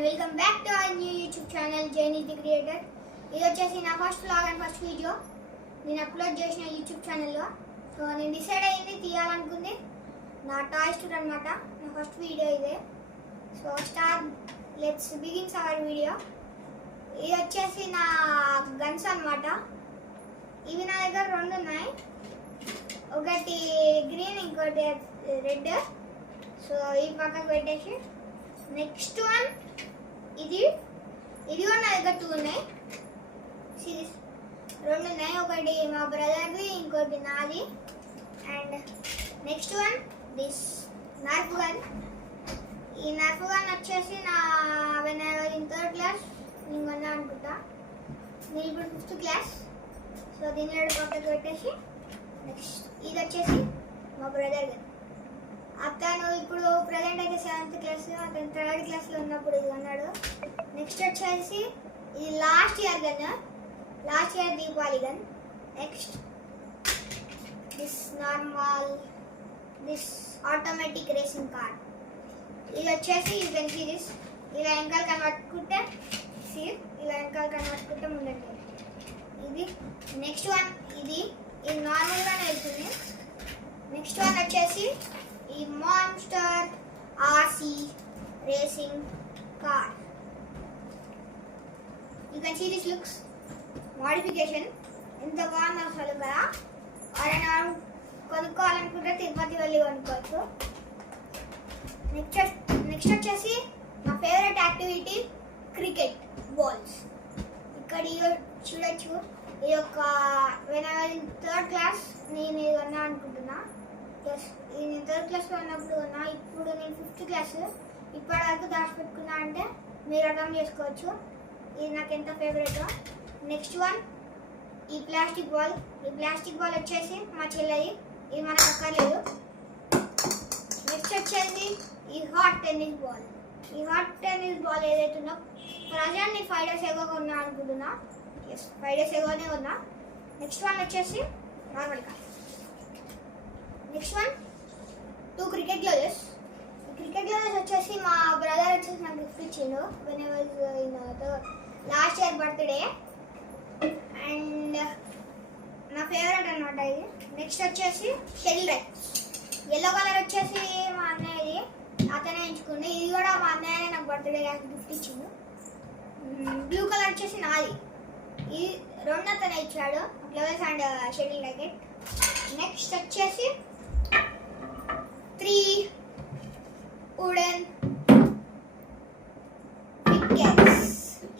and welcome back to our new YouTube channel Jane is the creator. ఇది వచ్చేసి నా first vlog and first video నేను upload చేసిన YouTube ఛానల్లో. So నేను డిసైడ్ అయ్యింది తీయాలనుకుంది నా టాయ్ స్టోర్ అనమాట. నా ఫస్ట్ వీడియో ఇదే. So let's begins hour video. ఇది వచ్చేసి నా గన్స్ అనమాట. ఇవి నా దగ్గర రెండు ఉన్నాయి, ఒకటి గ్రీన్ ఇంకోటి రెడ్. సో ఈ పక్కకు పెట్టేసి నెక్స్ట్ వన్ ఇది కూడా నా దగ్గర టూ ఉన్నాయి, రెండు ఉన్నాయి, ఒకటి మా బ్రదర్ది ఇంకోటి నాది. And next one this Nerf gun. ఈ నర్ఫ్ గన్ వచ్చేసి నా when I was in third class నేను కొన్నా అనుకుంటా. నేను ఇప్పుడు ఫిఫ్త్ క్లాస్. సో దీని రెండు పక్కకు పెట్టేసి నెక్స్ట్ ఇది వచ్చేసి మా బ్రదర్ గన్. అతను ఇప్పుడు ప్రజెంట్ అయితే 7th క్లాస్, అతను 3rd క్లాస్లో ఉన్నప్పుడు ఇది అన్నాడు. నెక్స్ట్ వచ్చేసి ఇది last year Deepavali gun. Next this automatic racing car. ఇది వచ్చేసి యూ కెన్ సీ దిస్. ఇలా వెనకాల కనబట్టుకుంటే ముందండి ఇది. నెక్స్ట్ వన్ ఇది నార్మల్గానే వెళ్తుంది. నెక్స్ట్ వన్ వచ్చేసి ఈ monster RC racing car. You can see this looks modification ఎంత బాగుంది అసలు కదా. ఎవరైనా కొనుక్కోవాలనుకుంటే తిరుపతి వెళ్ళి కొనుక్కోవచ్చు. నెక్స్ట్ వచ్చేసి నా ఫేవరెట్ యాక్టివిటీ క్రికెట్ బాల్స్. ఇక్కడ చూడొచ్చు. ఈ యొక్క when I was in 3rd class నేను ఇది కొన్నా అనుకుంటున్నా. నేను 3rd క్లాస్లో ఉన్నప్పుడు కొన్నా. ఇప్పుడు నేను 5th క్లాస్. ఇప్పటి వరకు దాచిపెట్టుకున్నా అంటే మీరు అర్థం చేసుకోవచ్చు ఇది నాకు ఎంత ఫేవరెట్. నెక్స్ట్ వన్ ఈ ప్లాస్టిక్ బాల్. వచ్చేసి మా చెల్లెది, ఇది మనకు అక్కర్లేదు. నెక్స్ట్ వచ్చేసి ఈ హాట్ టెన్నిస్ బాల్ ఏదైతుందో ప్రజెంట్ నేను 5 days ago కొన్నా అనుకుంటున్నా. 5 days agoనే కొన్నా. నెక్స్ట్ వన్ వచ్చేసి normal car. Next one 2 cricket gloves. వచ్చేసి మా బ్రదర్ వచ్చేసి నాకు గిఫ్ట్ ఇచ్చిండు when I was in last year birthday. And నా ఫేవరెట్ అనమాట ఇది. నెక్స్ట్ వచ్చేసి షెల్ రైట్స్. ఎల్లో కలర్ వచ్చేసి మా అన్నయ్యది, అతనే ఎంచుకుంది. ఇది కూడా మా అన్నయ్యనే నాకు బర్త్డే గిఫ్ట్ ఇచ్చిండు. బ్లూ కలర్ వచ్చేసి నాది. ఇది రెండు అతనే ఇచ్చాడు, gloves and shuttle racket. Next వచ్చేసి 3 వుడెన్ వికెట్స్.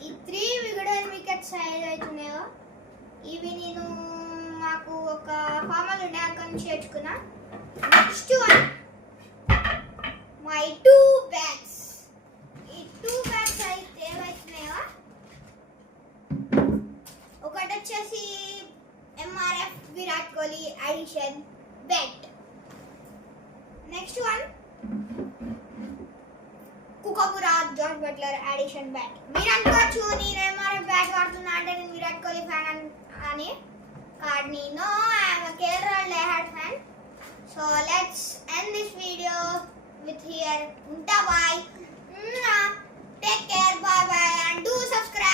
ఈ 3 వుడెన్ వికెట్స్ ఏదైతున్నాయో ఇవి నేను మాకు ఒక ఫార్మల్ ఉండే అక్కడ నుంచి నేర్చుకున్నా. Next one my 2 bags. ఈ 2 బ్యాగ్స్ అయితే ఏవైతున్నాయో ఒకటి వచ్చేసి MRF Virat Kohli edition bat. Next one Kookaburra George Butler edition bat. మీరు అనుకోవచ్చు నేను MRF బ్యాట్ వాడుతున్నా అంటే నేను విరాట్ కోహ్లీ ఫ్యాన్ అని. కానీ no, I'm a Kerala Lahad fan. So let's end this video with here. Unta bye. Take care. Bye bye and do subscribe.